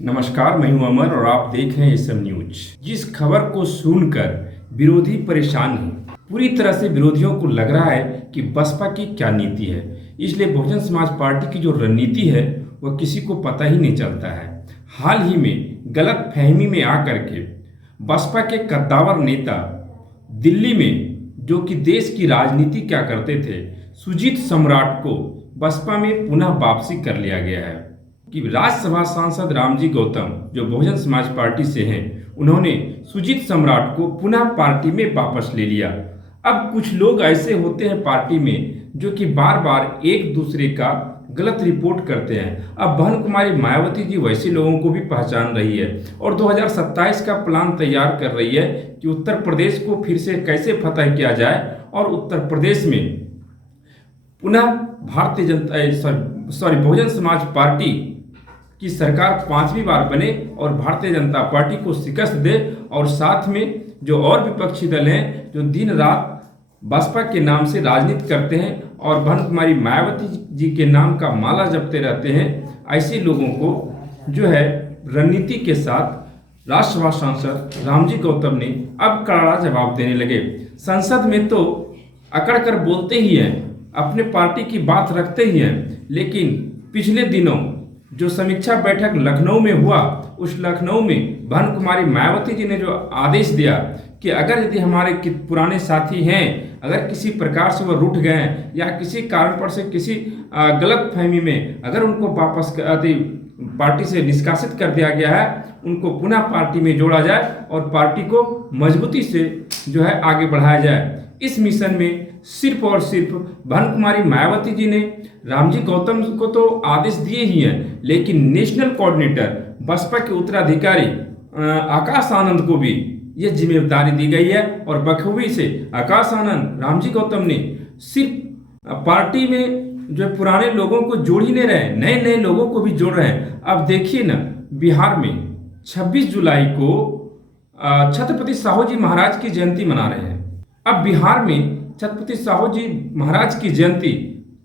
नमस्कार, मैं हूं अमर और आप देख रहे हैं एसएम न्यूज। जिस खबर को सुनकर विरोधी परेशान हैं, पूरी तरह से विरोधियों को लग रहा है कि बसपा की क्या नीति है। इसलिए बहुजन समाज पार्टी की जो रणनीति है वह किसी को पता ही नहीं चलता है। हाल ही में गलत फहमी में आकर के बसपा के कद्दावर नेता दिल्ली में, जो कि देश की राजनीति क्या करते थे, सुजीत सम्राट को बसपा में पुनः वापसी कर लिया गया है कि राज्यसभा सांसद रामजी गौतम, जो बहुजन समाज पार्टी से हैं, उन्होंने सुजीत सम्राट को पुनः पार्टी में वापस ले लिया। अब कुछ लोग ऐसे होते हैं पार्टी में जो कि बार बार एक दूसरे का गलत रिपोर्ट करते हैं। अब बहन कुमारी मायावती जी वैसे लोगों को भी पहचान रही है और 2027 का प्लान तैयार कर रही है कि उत्तर प्रदेश को फिर से कैसे फतह किया जाए और उत्तर प्रदेश में पुनः भारतीय जनता बहुजन समाज पार्टी की सरकार 5वीं बार बने और भारतीय जनता पार्टी को शिकस्त दे। और साथ में जो और विपक्षी दल हैं जो दिन रात बसपा के नाम से राजनीति करते हैं और बहन कुमारी मायावती जी के नाम का माला जपते रहते हैं, ऐसे लोगों को जो है रणनीति के साथ राज्यसभा सांसद रामजी गौतम ने अब करारा जवाब देने लगे। संसद में तो अकड़ कर बोलते ही हैं, अपने पार्टी की बात रखते ही हैं, लेकिन पिछले दिनों जो समीक्षा बैठक लखनऊ में हुआ, उस लखनऊ में बहन कुमारी मायावती जी ने जो आदेश दिया कि अगर यदि हमारे पुराने साथी हैं, अगर किसी प्रकार से वो रूठ गए हैं या किसी कारण पर से किसी गलत फहमी में अगर उनको वापस पार्टी से निष्कासित कर दिया गया है, उनको पुनः पार्टी में जोड़ा जाए और पार्टी को मजबूती से जो है आगे बढ़ाया जाए। इस मिशन में सिर्फ और सिर्फ बहन कुमारी मायावती जी ने रामजी गौतम को तो आदेश दिए ही हैं, लेकिन नेशनल कोऑर्डिनेटर बसपा के उत्तराधिकारी आकाश आनंद को भी ये जिम्मेदारी दी गई है और बखूबी से आकाश आनंद रामजी गौतम ने सिर्फ पार्टी में जो पुराने लोगों को जोड़ ही नहीं रहे, नए नए लोगों को भी जोड़ रहे हैं। अब देखिए ना, बिहार में 26 जुलाई को छत्रपति साहू जी महाराज की जयंती मना रहे हैं। अब बिहार में छत्रपति साहू जी महाराज की जयंती,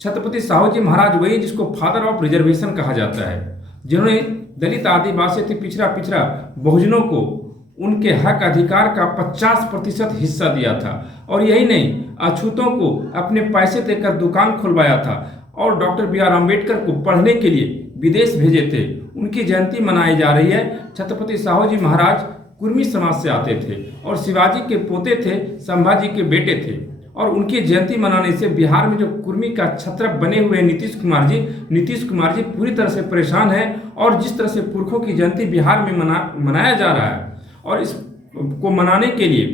छत्रपति साहू जी महाराज वही जिसको फादर ऑफ रिजर्वेशन कहा जाता है, जिन्होंने दलित आदिवासी पिछड़ा बहुजनों को उनके हक अधिकार का 50% हिस्सा दिया था। और यही नहीं, अछूतों को अपने पैसे देकर दुकान खुलवाया था और डॉक्टर बी आर अम्बेडकर को पढ़ने के लिए विदेश भेजे थे। उनकी जयंती मनाई जा रही है। छत्रपति साहू जी महाराज कुर्मी समाज से आते थे और शिवाजी के पोते थे, संभाजी के बेटे थे। और उनकी जयंती मनाने से बिहार में जो कुर्मी का छत्रप बने हुए नीतीश कुमार जी पूरी तरह से परेशान है। और जिस तरह से पुरखों की जयंती बिहार में मनाया जा रहा है और इसको मनाने के लिए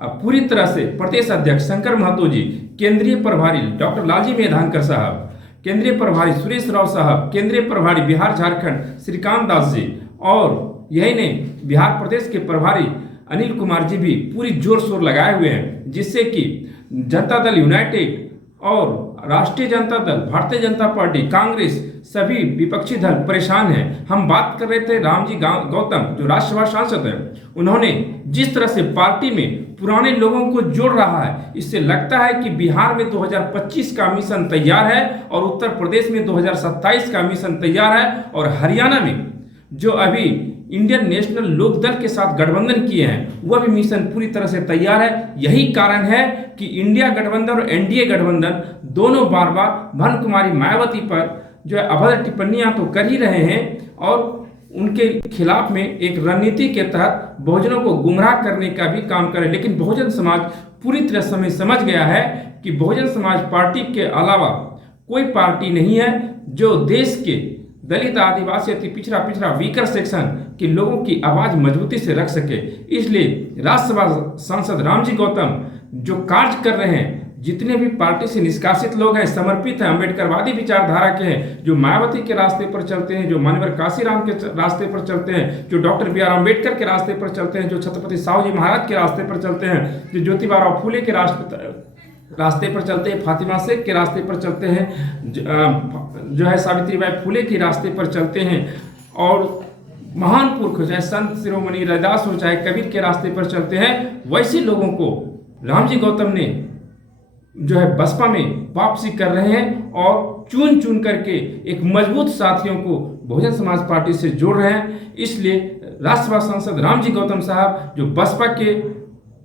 पूरी तरह से प्रदेश अध्यक्ष शंकर महतो जी, केंद्रीय प्रभारी डॉक्टर लालजी मेधांकर साहब, केंद्रीय प्रभारी सुरेश राव साहब, केंद्रीय प्रभारी बिहार झारखंड श्रीकांत दास जी, और यही नहीं बिहार प्रदेश के प्रभारी अनिल कुमार जी भी पूरी जोर शोर लगाए हुए हैं, जिससे कि जनता दल यूनाइटेड और राष्ट्रीय जनता दल, भारतीय जनता पार्टी, कांग्रेस, सभी विपक्षी दल परेशान हैं। हम बात कर रहे थे रामजी गौतम जो राज्यसभा सांसद हैं, उन्होंने जिस तरह से पार्टी में पुराने लोगों को जोड़ रहा है, इससे लगता है कि बिहार में 2025 का मिशन तैयार है और उत्तर प्रदेश में 2027 का मिशन तैयार है और हरियाणा में जो अभी इंडियन नेशनल लोकदल के साथ गठबंधन किए हैं वह भी मिशन पूरी तरह से तैयार है। यही कारण है कि इंडिया गठबंधन और एनडीए गठबंधन दोनों बार बार बहन कुमारी मायावती पर जो है अभद्र टिप्पणियां तो कर ही रहे हैं और उनके खिलाफ में एक रणनीति के तहत बहुजनों को गुमराह करने का भी काम करे। लेकिन बहुजन समाज पूरी तरह से समझ गया है कि बहुजन समाज पार्टी के अलावा कोई पार्टी नहीं है जो देश के दलित आदिवासी अति पिछड़ा वीकर सेक्शन के लोगों की आवाज मजबूती से रख सके। इसलिए राज्यसभा सांसद रामजी गौतम जो कार्य कर रहे हैं, जितने भी पार्टी से निष्कासित लोग हैं, समर्पित हैं, अम्बेडकरवादी विचारधारा के हैं, जो मायावती के रास्ते पर चलते हैं, जो मानवर काशीराम के रास्ते पर चलते हैं, जो डॉक्टर बी आर अम्बेडकर के रास्ते पर चलते हैं, जो छत्रपति साहू जी महाराज के रास्ते पर चलते हैं, जो ज्योतिबा फूले के रास्ते पर चलते हैं, फातिमा शेख के रास्ते पर चलते हैं, जो है सावित्रीबाई फूले के रास्ते पर चलते हैं, और महान पुरुष चाहे संत शिरोमणि रविदास हो चाहे कबीर के रास्ते पर चलते हैं, वैसे लोगों को रामजी गौतम ने जो है बसपा में वापसी कर रहे हैं और चुन चुन करके एक मजबूत साथियों को बहुजन समाज पार्टी से जोड़ रहे हैं। इसलिए राज्यसभा सांसद रामजी गौतम साहब जो बसपा के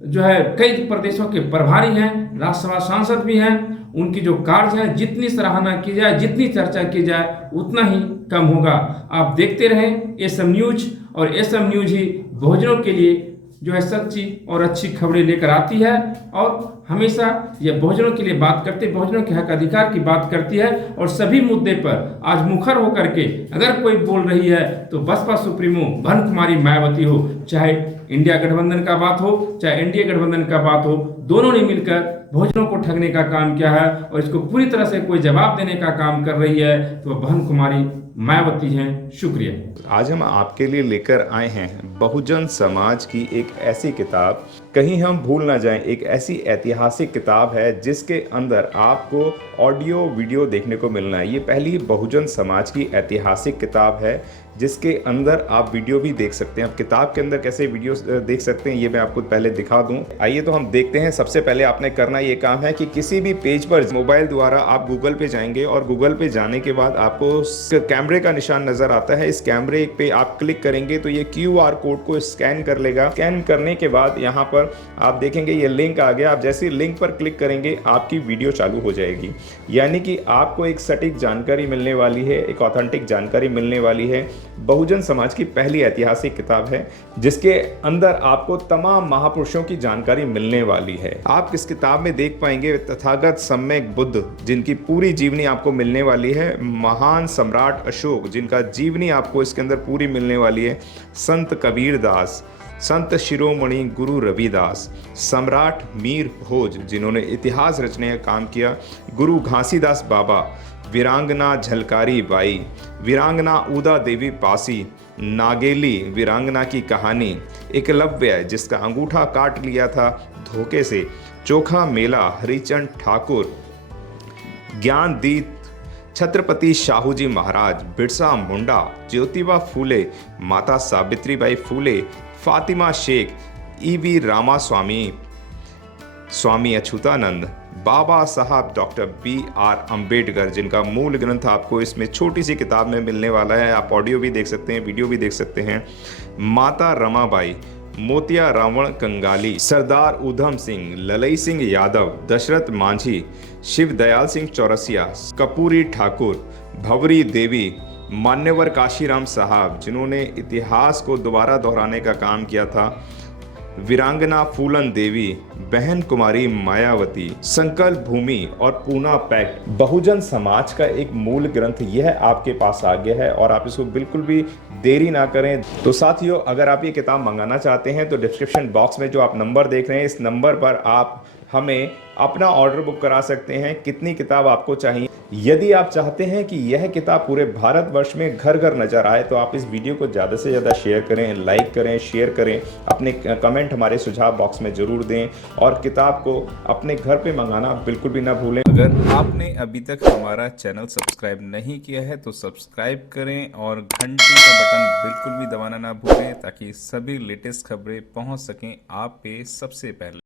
जो है कई प्रदेशों के प्रभारी हैं, राज्यसभा सांसद भी हैं, उनकी जो कार्य है जितनी सराहना की जाए, जितनी चर्चा की जाए उतना ही कम होगा। आप देखते रहें एसएम न्यूज, और एसएम न्यूज ही बहुजनों के लिए जो है सच्ची और अच्छी खबरें लेकर आती है, और हमेशा यह बहुजनों के लिए बात करती है, बहुजनों के हक अधिकार की बात करती है, और सभी मुद्दे पर आज मुखर होकर के अगर कोई बोल रही है तो बसपा सुप्रीमो बहन कुमारी मायावती हो, चाहे इंडिया गठबंधन का बात हो, चाहे एनडीए गठबंधन का बात हो, दोनों ने मिलकर बहुजनों को ठगने का काम किया है, और इसको पूरी तरह से कोई जवाब देने का काम कर रही है तो बहन कुमारी मायावती हैं। शुक्रिया। आज हम आपके लिए लेकर आए हैं बहुजन समाज की एक ऐसी किताब, कहीं हम भूल ना जाएं, एक ऐसी ऐतिहासिक किताब है जिसके अंदर आपको ऑडियो वीडियो देखने को मिलना है। ये पहली बहुजन समाज की ऐतिहासिक किताब है जिसके अंदर आप वीडियो भी देख सकते हैं। अब किताब के अंदर कैसे वीडियो देख सकते हैं ये मैं आपको पहले दिखा दूं। आइए तो हम देखते हैं। सबसे पहले आपने करना ये काम है कि किसी भी पेज पर मोबाइल द्वारा आप गूगल पे जाएंगे, और गूगल पे जाने के बाद आपको कैमरे का निशान नजर आता है। इस कैमरे पे आप क्लिक करेंगे तो ये QR कोड को स्कैन कर लेगा। स्कैन करने के बाद यहाँ पर आप देखेंगे ये लिंक आ गया। आप जैसे लिंक पर क्लिक करेंगे आपकी वीडियो चालू हो जाएगी, यानी कि आपको एक सटीक जानकारी मिलने वाली है, एक ऑथेंटिक जानकारी मिलने वाली है। बहुजन समाज की पहली ऐतिहासिक किताब है जिसके अंदर आपको तमाम महापुरुषों की जानकारी मिलने वाली है। आप इस किताब में देख पाएंगे तथागत सम्यक बुद्ध, जिनकी पूरी जीवनी आपको मिलने वाली है। महान सम्राट अशोक, जिनका जीवनी आपको इसके अंदर पूरी मिलने वाली है। संत कबीर दास, संत शिरोमणि गुरु रविदास, सम्राट मीर भोज, जिन्होंने इतिहास रचने का काम किया, गुरु घासीदास बाबा, वीरांगना झलकारी बाई, वीरांगना उदा देवी पासी, नागेली वीरांगना की कहानी, एकलव्य जिसका अंगूठा काट लिया था धोखे से, चोखा मेला हरिचंद ठाकुर, ज्ञानदीप छत्रपति शाहूजी महाराज, बिरसा मुंडा, ज्योतिबा फूले, माता सावित्रीबाई फूले, फातिमा शेख, ईवी रामास्वामी, स्वामी अच्युतानंद, बाबा साहब डॉक्टर BR अम्बेडकर, जिनका मूल ग्रंथ आपको इसमें छोटी सी किताब में मिलने वाला है। आप ऑडियो भी देख सकते हैं, वीडियो भी देख सकते हैं। माता रमाबाई, मोतिया रावण कंगाली, सरदार उधम सिंह, ललई सिंह यादव, दशरथ मांझी, शिव दयाल सिंह चौरसिया, कपूरी ठाकुर, भवरी देवी, मान्यवर काशीराम साहब, जिन्होंने इतिहास को दोबारा दोहराने का काम किया था, वीरांगना फूलन देवी, बहन कुमारी मायावती, संकल्प भूमि और पूना पैक्ट। बहुजन समाज का एक मूल ग्रंथ यह आपके पास आ गया है, और आप इसको बिल्कुल भी देरी ना करें। तो साथियों, अगर आप ये किताब मंगाना चाहते हैं तो डिस्क्रिप्शन बॉक्स में जो आप नंबर देख रहे हैं, इस नंबर पर आप हमें अपना ऑर्डर बुक करा सकते हैं। कितनी किताब आपको चाहिए? यदि आप चाहते हैं कि यह किताब पूरे भारतवर्ष में घर घर नजर आए तो आप इस वीडियो को ज़्यादा से ज़्यादा शेयर करें, लाइक करें, शेयर करें, अपने कमेंट हमारे सुझाव बॉक्स में ज़रूर दें, और किताब को अपने घर पे मंगाना बिल्कुल भी ना भूलें। अगर आपने अभी तक हमारा चैनल सब्सक्राइब नहीं किया है तो सब्सक्राइब करें, और घंटी का बटन बिल्कुल भी दबाना ना भूलें, ताकि सभी लेटेस्ट खबरें पहुंच सकें आप पे सबसे पहले।